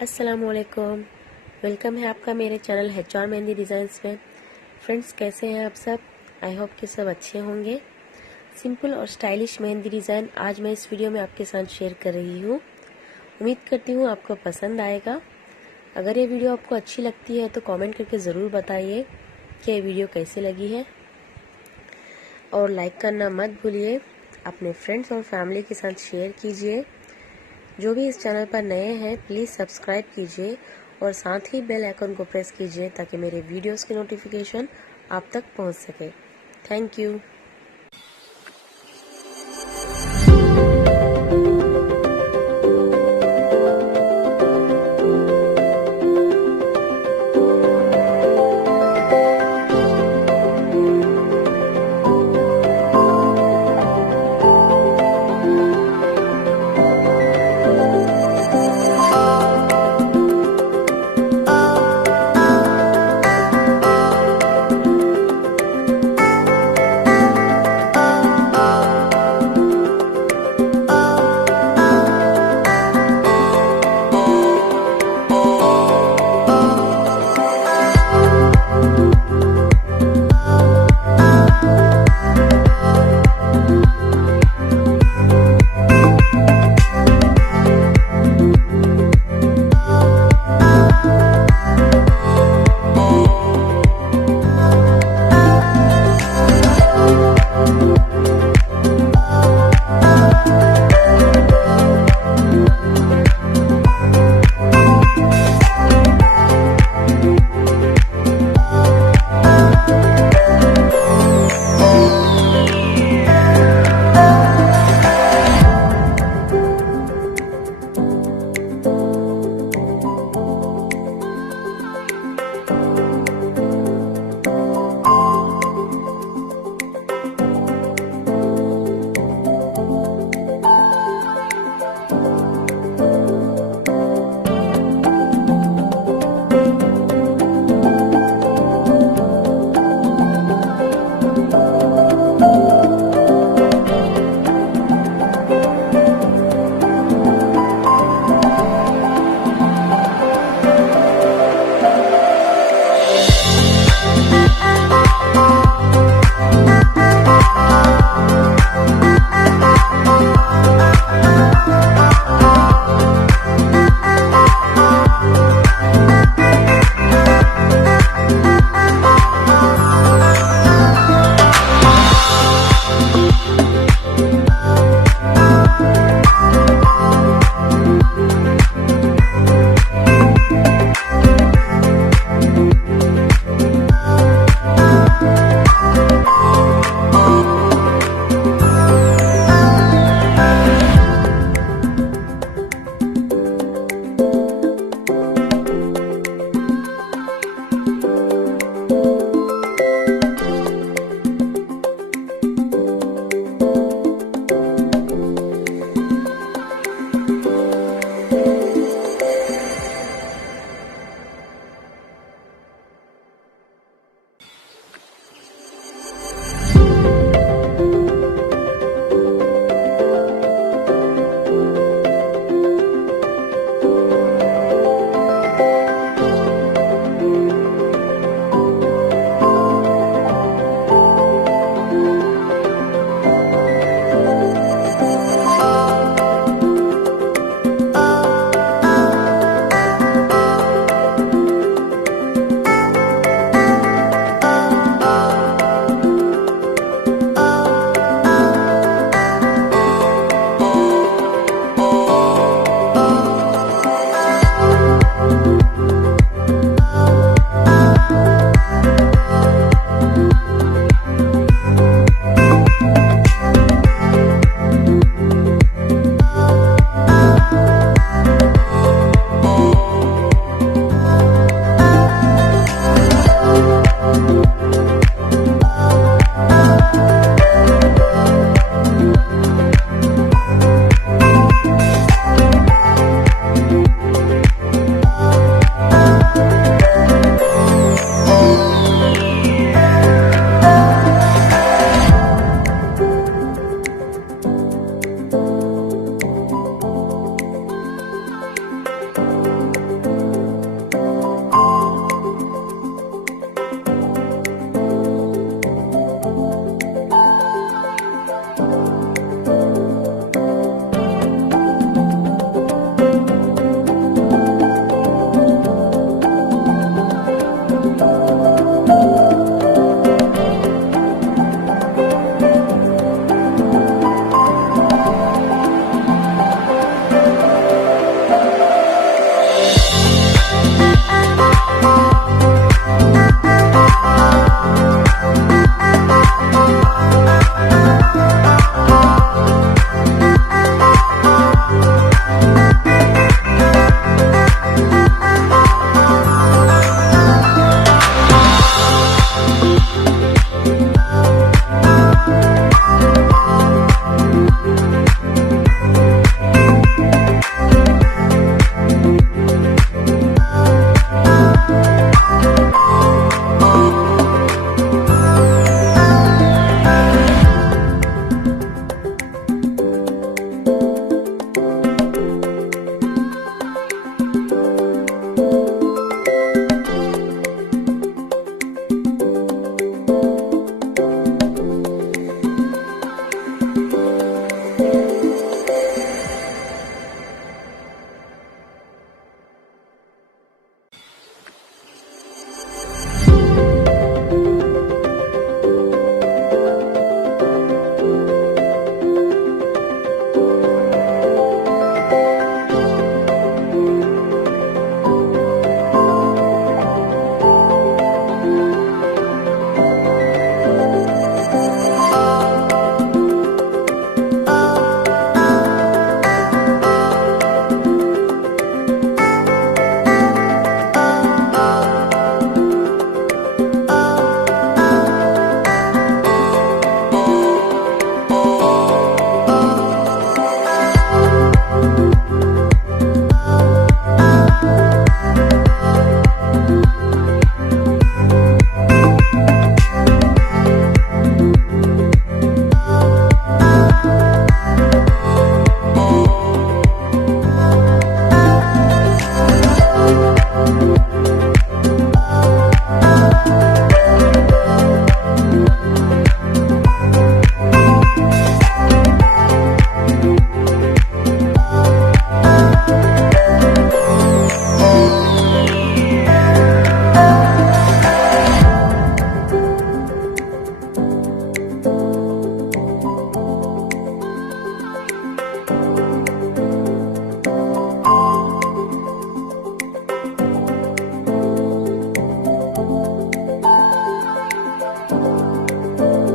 अस्सलामुअलैकुम। वेलकम है आपका मेरे चैनल HR मेहंदी डिज़ाइंस में। फ्रेंड्स, कैसे हैं आप सब? आई होप कि सब अच्छे होंगे। सिंपल और स्टाइलिश मेहंदी डिज़ाइन आज मैं इस वीडियो में आपके साथ शेयर कर रही हूँ। उम्मीद करती हूँ आपको पसंद आएगा। अगर ये वीडियो आपको अच्छी लगती है तो कमेंट करके ज़रूर बताइए कि ये वीडियो कैसी लगी है, और लाइक करना मत भूलिए। अपने फ्रेंड्स और फैमिली के साथ शेयर कीजिए। जो भी इस चैनल पर नए हैं प्लीज़ सब्सक्राइब कीजिए और साथ ही बेल आइकन को प्रेस कीजिए ताकि मेरे वीडियोस की नोटिफिकेशन आप तक पहुंच सके। Thank you.